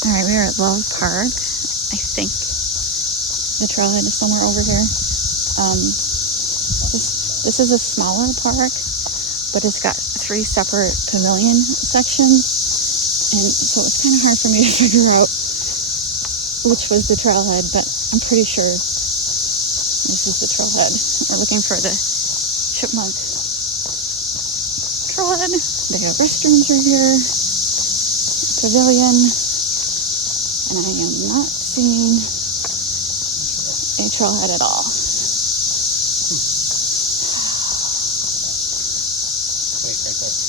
All right, we are at Love Park. I think the trailhead is somewhere over here. This is a smaller park, but it's got 3 separate pavilion sections, and so it's kind of hard for me to figure out which was the trailhead, but I'm pretty sure this is the trailhead. We're looking for the Chipmunk trailhead. They have restrooms right here, pavilion, and I am not seeing a trailhead at all.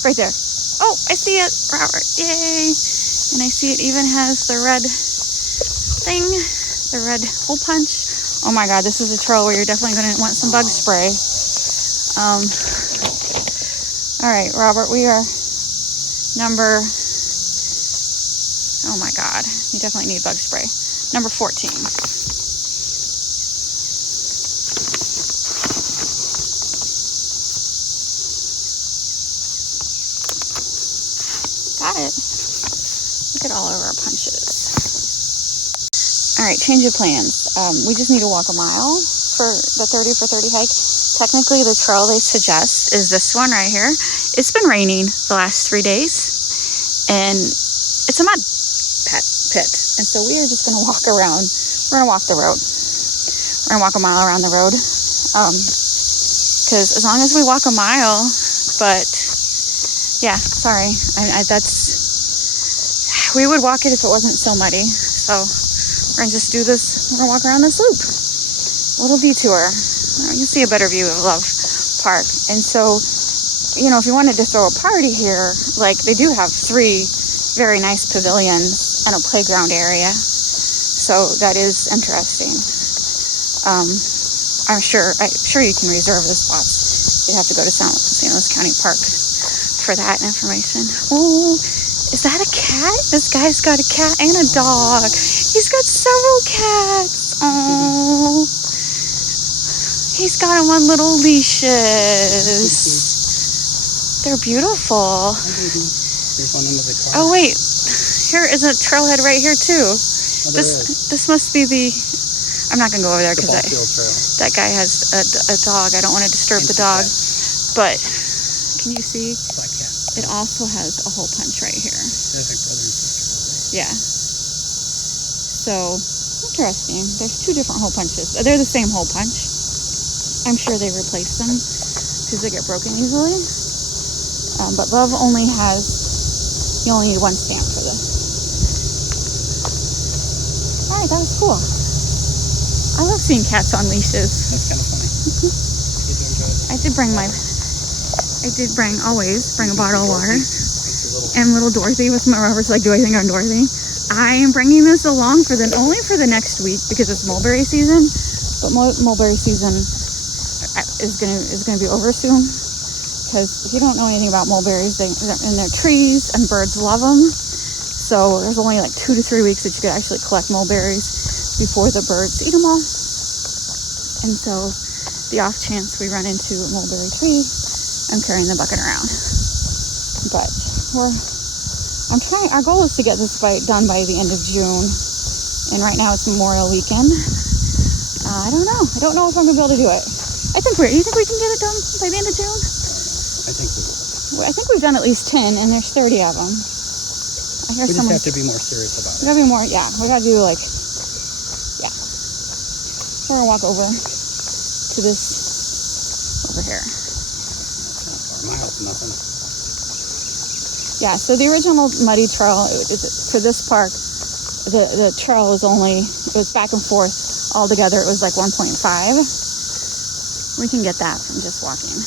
Right there. Oh, I see it, Robert. Yay. And I see it even has the red thing, the red hole punch. Oh my God, this is a trail where you're definitely going to want some bug spray. All right, Robert, we are number, oh my God, you definitely need bug spray. Number 14. Got it. Look at all of our punches. All right, change of plans. We just need to walk a mile for the 30 for 30 hike. Technically, the trail they suggest is this one right here. It's been raining the last 3 days, and it's a mud pit. And so we are just going to walk around. We're going to walk the road. We're going to walk a mile around the road. Because as long as we walk a mile, but yeah, sorry. We would walk it if it wasn't so muddy. So we're going to just do this. We're going to walk around this loop. A little detour. You see a better view of Love Park. And so, you know, if you wanted to throw a party here, like they do have 3 very nice pavilions and a playground area. So that is interesting. I'm sure you can reserve the spots. You have to go to San Luis County Park for that information. Oh, is that a cat? This guy's got a cat and a dog. He's got several cats. Oh, he's got them on little leashes. They're beautiful. Oh wait, here is a trailhead right here too. This must be the. I'm not gonna go over there because that guy has a dog. I don't want to disturb the dog. But can you see? It also has a hole punch right here. Yeah. So interesting. There's 2 different hole punches. They're the same hole punch. I'm sure they replace them because they get broken easily. But Love only has, you only need 1 stamp for this. All right, that was cool. I love seeing cats on leashes. That's kind of funny. I did always bring a bottle of water. And little Dorothy with my Robert's like, do I think I'm Dorothy? I am bringing this along only for the next week because it's mulberry season. But mulberry season is gonna be over soon. Because if you don't know anything about mulberries, they're in their trees and birds love them. So there's only like 2 to 3 weeks that you could actually collect mulberries before the birds eat them all. And so the off chance we run into a mulberry tree, I'm carrying the bucket around. But our goal is to get this done by the end of June. And right now it's Memorial Weekend. I don't know. I don't know if I'm gonna be able to do it. You think we can get it done by the end of June? I think we will. I think we've done at least 10 and there's 30 of them. We just have to be more serious about it. We gotta be more, yeah. We gotta do yeah. We're gonna walk over to this over here. A mile to nothing. Yeah, so the original muddy trail for this park, the trail was back and forth all together. It was like 1.5. We can get that from just walking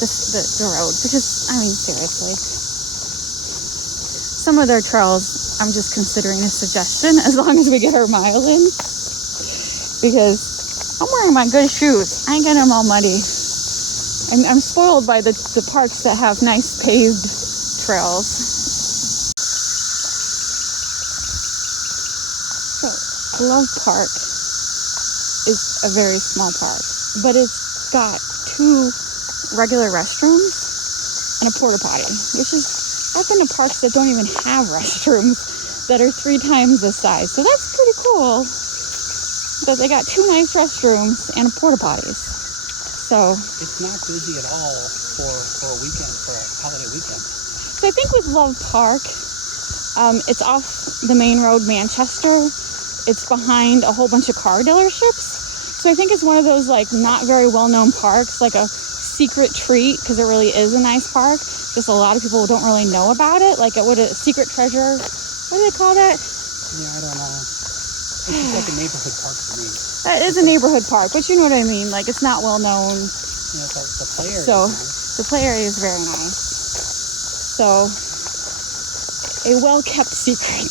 the road because, I mean, seriously. Some of their trails, I'm just considering a suggestion as long as we get our mile in because I'm wearing my good shoes. I ain't getting them all muddy. I'm spoiled by the parks that have nice paved trails. So, Love Park is a very small park, but it's got 2 regular restrooms and a porta potty, which is, I've been to parks that don't even have restrooms. that are 3 times this size. So that's pretty cool. But they got 2 nice restrooms and porta potties. So It's not busy at all for a weekend, for a holiday weekend. So I think with Love Park, it's off the main road, Manchester. It's behind a whole bunch of car dealerships. So I think it's one of those like not very well-known parks, like a secret treat, because it really is a nice park. Just a lot of people don't really know about it. Like a secret treasure. What do they call that? Yeah, I don't know. It's just like a neighborhood park for me. That is a neighborhood park, but you know what I mean. Like it's not well known. You know, the play area. So is nice. the play area is very nice. So a well-kept secret.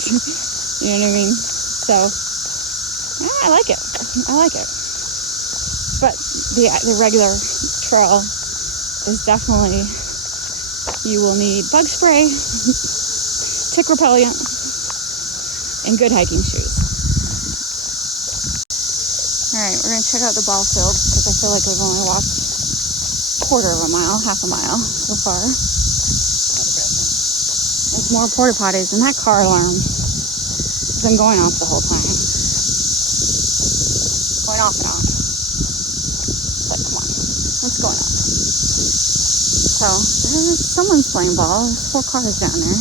You know what I mean? So yeah, I like it. I like it. But the regular trail is definitely, you will need bug spray, tick repellent, and good hiking shoes. All right, we're gonna check out the ball field because I feel like we've only walked half a mile so far. There's more porta potties, and that car alarm has been going off the whole time. Going off and on. It's like, come on, what's going on? So someone's playing ball. There's 4 cars down there.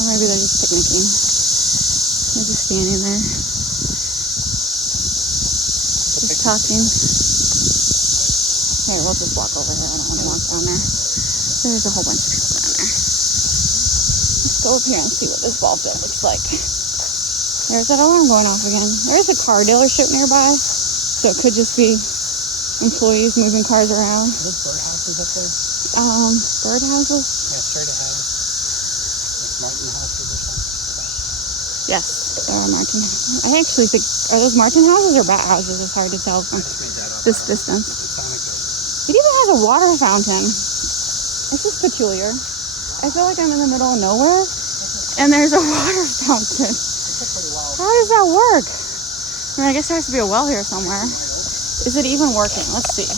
Or maybe they're just picnicking. They're just standing there. Just talking. Here, we'll just walk over here. I don't want to walk down there. There's a whole bunch of people down there. Let's go up here and see what this ball field looks like. There's that alarm going off again. There's a car dealership nearby. So it could just be employees moving cars around. Are those birdhouses up there? Birdhouses? Yeah, straight ahead. Like Martin houses or something. Yes, there are Martin. I actually think, are those Martin houses or bat houses? It's hard to tell from I just made that up. this distance. It sounded good. It even has a water fountain. This is peculiar. I feel like I'm in the middle of nowhere, and there's a water fountain. It's pretty wild. How does that work? I mean, I guess there has to be a well here somewhere. Is it even working? Let's see.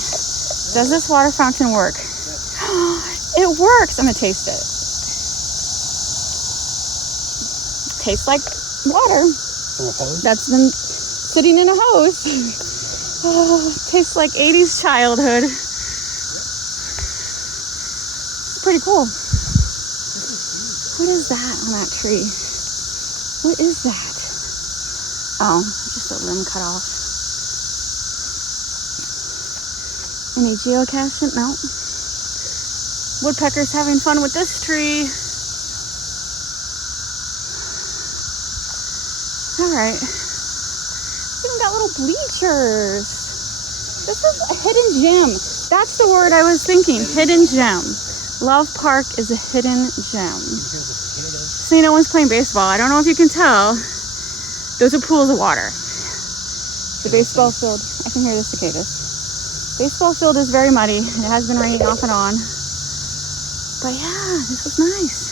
Does this water fountain work? It works. I'm gonna taste it. Tastes like water From a hose? that's been sitting in a hose. Oh, tastes like 80s childhood. It's pretty cool. What is that on that tree? What is that? Oh, just a limb cut off. Any geocaching? No. Woodpeckers having fun with this tree. All right. Even got little bleachers. This is a hidden gem. That's the word I was thinking. Hidden gem. Love Park is a hidden gem. So no one's playing baseball. I don't know if you can tell. Those are pools of water. The baseball field. I can hear the cicadas. Baseball field is very muddy. It has been raining off and on. But yeah, this was nice.